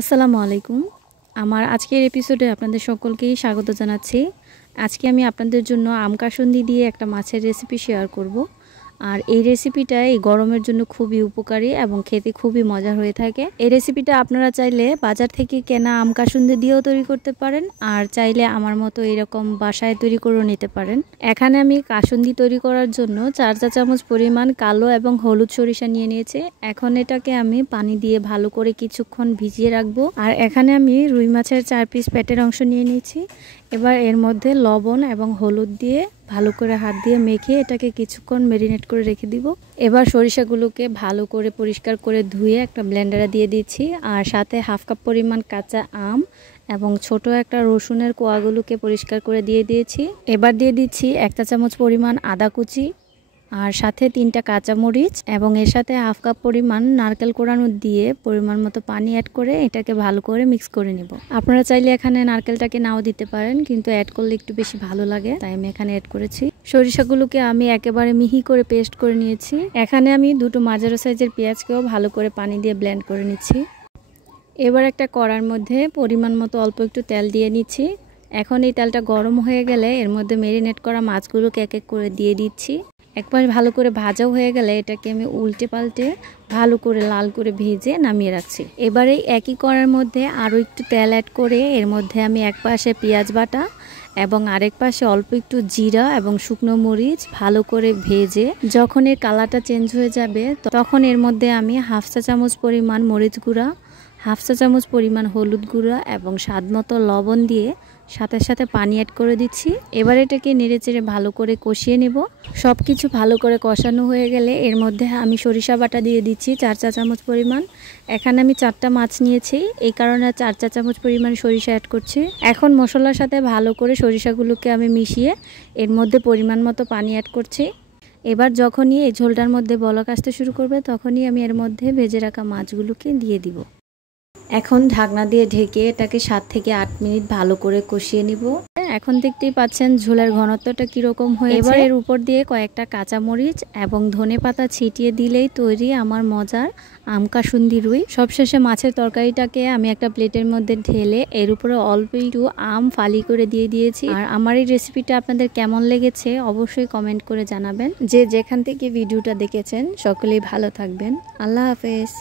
আসসালামু আলাইকুম। আমার আজকের এপিসোডে আপনাদের সকলকেই স্বাগত জানাচ্ছি। আজকে আমি আপনাদের জন্য আম কাসুন্দি দিয়ে একটা মাছের রেসিপি শেয়ার করব। আর এই রেসিপিটা এই গরমের জন্য খুবই উপকারী এবং খেতে খুবই মজার হয়ে থাকে। এই রেসিপিটা আপনারা চাইলে বাজার থেকে কেনা আম কাসুন্দি দিয়েও তৈরি করতে পারেন, আর চাইলে আমার মতো এরকম বাসায় তৈরি করেও নিতে পারেন। এখানে আমি কাসুন্দি তৈরি করার জন্য 4 চা চামচ পরিমাণ কালো এবং হলুদ সরিষা নিয়ে নিয়েছি। এখন এটাকে আমি পানি দিয়ে ভালো করে কিছুক্ষণ ভিজিয়ে রাখবো। আর এখানে আমি রুই মাছের 4 পিস পেটের অংশ নিয়ে নিয়েছি। এবার এর মধ্যে লবণ এবং হলুদ দিয়ে ভালো করে হাত দিয়ে মেখে এটাকে কিছুক্ষণ ম্যারিনেট করে রেখে দিব। এবার সরিষাগুলোকে ভালো করে পরিষ্কার করে ধুয়ে একটা ব্লেন্ডারে দিয়ে দিচ্ছি, আর সাথে হাফ কাপ পরিমাণ কাঁচা আম এবং ছোট একটা রসুনের কোয়াগুলোকে পরিষ্কার করে দিয়ে দিয়েছি। এবার দিয়ে দিচ্ছি 1 চা চামচ পরিমাণ আদা কুচি, আর সাথে 3টা কাঁচামরিচ এবং এর সাথে হাফ কাপ পরিমাণ নারকেল কোড়ানো দিয়ে পরিমাণ মতো পানি অ্যাড করে এটাকে ভালো করে মিক্স করে নেব। আপনারা চাইলে এখানে নারকেলটাকে নাও দিতে পারেন, কিন্তু অ্যাড করলে একটু বেশি ভালো লাগে, তাই আমি এখানে অ্যাড করেছি। সরিষাগুলোকে আমি একেবারে মিহি করে পেস্ট করে নিয়েছি। এখানে আমি 2টো মাঝারি সাইজের পেঁয়াজকেও ভালো করে পানি দিয়ে ব্লেন্ড করে নিচ্ছি। এবার একটা কড়ার মধ্যে পরিমাণ মতো অল্প একটু তেল দিয়ে নিচ্ছি। এখন এই তেলটা গরম হয়ে গেলে এর মধ্যে ম্যারিনেট করা মাছগুলোকে এক এক করে দিয়ে দিচ্ছি। একবার ভালো করে ভাজাও হয়ে গেলে এটাকে আমি উল্টে পাল্টে ভালো করে লাল করে ভেজে নামিয়ে রাখছি। এবারে একই কড়ার মধ্যে আরও একটু তেল অ্যাড করে এর মধ্যে আমি এক পাশে পেঁয়াজ বাটা এবং আরেক পাশে অল্প একটু জিরা এবং শুকনো মরিচ ভালো করে ভেজে যখন এর কালারটা চেঞ্জ হয়ে যাবে তখন এর মধ্যে আমি হাফ চা চামচ পরিমাণ মরিচ গুঁড়া, হাফ চা চামচ পরিমাণ হলুদ গুঁড়া এবং স্বাদ মতো লবণ দিয়ে সাথে সাথে পানি অ্যাড করে দিচ্ছি। এবার এটাকে নেড়েচেড়ে ভালো করে কষিয়ে নেব। সব কিছু ভালো করে কষানো হয়ে গেলে এর মধ্যে আমি সরিষা বাটা দিয়ে দিচ্ছি 4 চা চামচ পরিমাণ। এখানে আমি 4টা মাছ নিয়েছি, এই কারণে 4 চা চামচ পরিমাণ সরিষা অ্যাড করছি। এখন মশলার সাথে ভালো করে সরিষাগুলোকে আমি মিশিয়ে এর মধ্যে পরিমাণ মতো পানি অ্যাড করছি। এবার যখনই এই ঝোলটার মধ্যে বলক আসতে শুরু করবে তখনই আমি এর মধ্যে ভেজে রাখা মাছগুলোকে দিয়ে দিব। এখন ঢাকনা দিয়ে ঢেকে এটাকে 7 থেকে 8 মিনিট ভালো করে কষিয়ে নিব। এখন দেখতেই পাচ্ছেন ঝোলের ঘনত্বটা কিরকম হয়েছে। এবার এর উপর দিয়ে কয়েকটা কাঁচামরিচ এবং ধনেপাতা ছিটিয়ে দিলেই তৈরি আমার মজার আম কাসুন্দি রুই। সবশেষে মাছের তরকারিটাকে আমি একটা প্লেটের মধ্যে ঢেলে এর উপরে অল্প একটু আম ফালি করে দিয়ে দিয়েছি। আর আমার এই রেসিপিটা আপনাদের কেমন লেগেছে অবশ্যই কমেন্ট করে জানাবেন। যে যেখান থেকে ভিডিওটা দেখেছেন সকলেই ভালো থাকবেন। আল্লাহ হাফেজ।